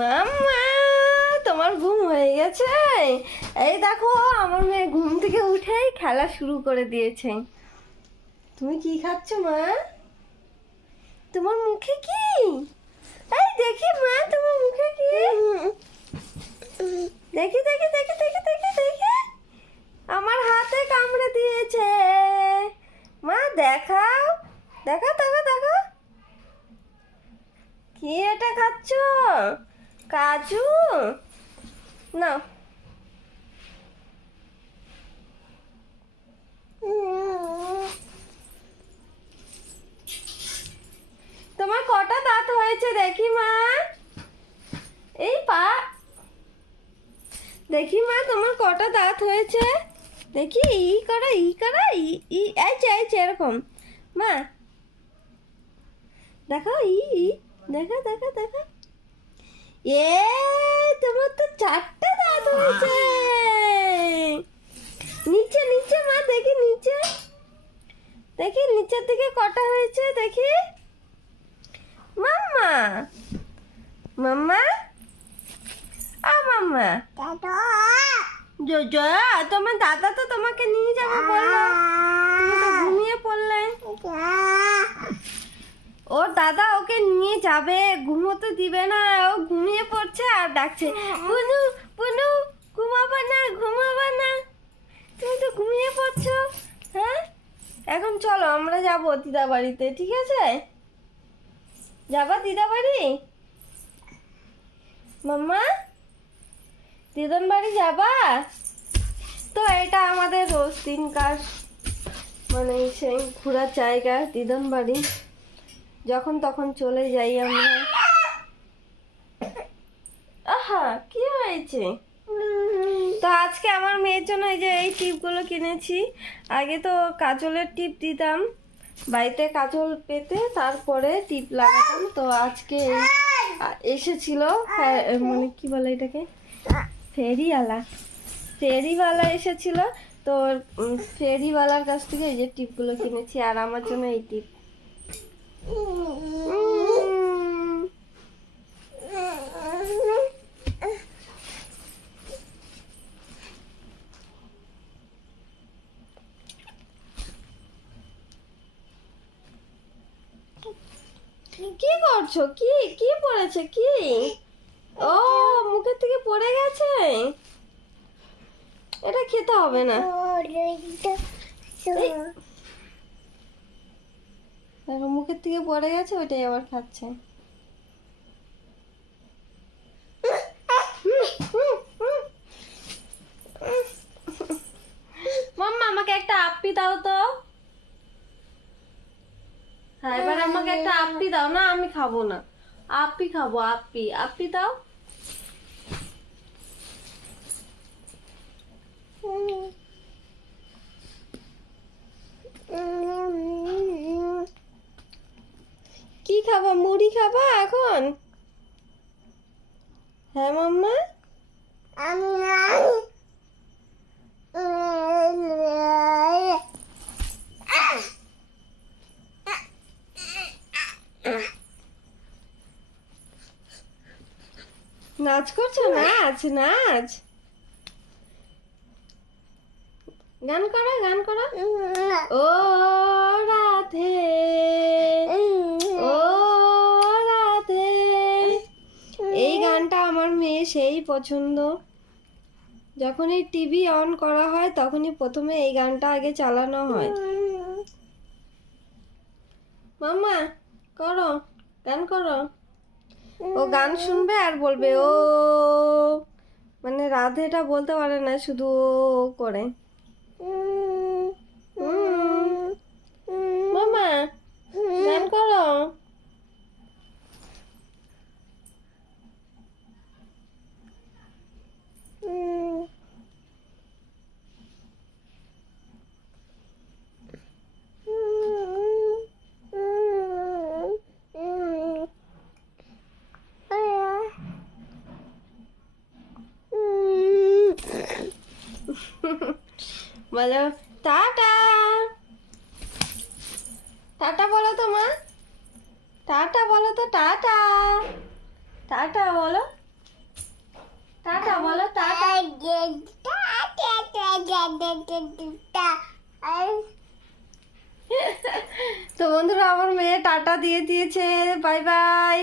মাম্মা, তোমার ঘুম হয়ে গেছে? এই দেখো, আমার মেয়ে ঘুম থেকে উঠেই খেলা শুরু করে দিয়েছে। তুমি কি খাচ্ছ, মা? তোমার মুখে কি? এই দেখি, মা, তোমার মুখে কি? দেখি দেখি দেখি দেখি দেখি দেখি। আমার হাতে কামড়ে দিয়েছে। মা, দেখাও। দেখা দেখা দেখা কি এটা খাচ্ছ? কাজু? না। তোমার কটা দাঁত হয়েছে দেখি মা। এই পা। দেখি মা, তোমার কটা দাঁত হয়েছে? দেখি, ই করা ই করা, ই ই এইছে এরকম। মা। দেখো ই। দেখো দেখো দেখো। এ তোমার তো চারটে দাঁত হয়েছে। নিচে নিচে মা দেখি নিচে। দেখি নিচের দিকে কটা হয়েছে দেখি। মাম্মা মাম্মা। আ মাম্মা। জো তোমার দাদা তো তোমাকে নিয়ে যাবে বলল। তুমি তো ঘুমিয়ে পড়লে। ওর দাদা, ওকে নিয়ে যাবে। ঘুমোতে দিবে না। ও ঘুমিয়ে পড়ছে আর ডাকছে পুনু পুনু ঘুমাবা না ঘুমাবা না। তুমি তো ঘুমিয়ে পড়ছো হ্যাঁ? এখন চলো, আমরা যাব দিদা বাড়িতে ঠিক আছে? যাবা দিদা বাড়ি মাম্মা দিদন বাড়ি যাবা? তো এটা আমাদের রোজ দিনকার মানে সেই ঘোরার জায়গা দিদন বাড়ি যখন তখন চলে যাই আমরা। আহা কি হয়েছে? তো আজকে আমার মেয়ের জন্য এই যে এই টিপগুলো কিনেছি। আগে তো কাজলের টিপ দিতাম। বাড়িতে কাজল পেতে তারপরে টিপ লাগাতাম। তো আজকে এসেছিল মানে কি বলে এটাকে? ফেরিওয়ালা। ফেরিওয়ালা এসেছিল। তো ফেরিওয়ালার কাছ থেকে এই যে টিপগুলো কিনেছি। আর আমার জন্য এই টিপ। কি করছ? কি কি পড়েছে? কি? ও মুখের থেকে পড়ে গেছে? এটা খেতে হবে না। মুখের থেকে পড়ে গেছে, ওইটাই আবার খাচ্ছে। মাম্মা, আমাকে একটা আপ্পি দাও তো। হ্যাঁ এবার আমাকে একটা আপ্পি দাও। না, আমি খাব না। আপ্পি খাব আপ্পি আপ্পি দাও। কি খাবা? মুড়ি খাবা এখন? হ্যাঁ মাম্মা? নাচ করছ? নাচ নাচ। গান করা গান করা। ও রাধে ও রাধে এই গানটা আমার মেয়ে সেই পছন্দ। যখনই টিভি অন করা হয়, তখনই প্রথমে এই গানটা আগে চালানো হয়। মামা করো, গান করো। ও গান শুনবে আর বলবে ও মানে রাধেটা বলতে পারে না শুধু ও করে বলো, টাটা। টাটা বলো তো, মা। টাটা বলো তো, টাটা। টাটা বলো। টাটা বলো, টাটা। তো বন্ধুরা, আমার মেয়ে টাটা দিয়ে দিয়েছে। Bye bye.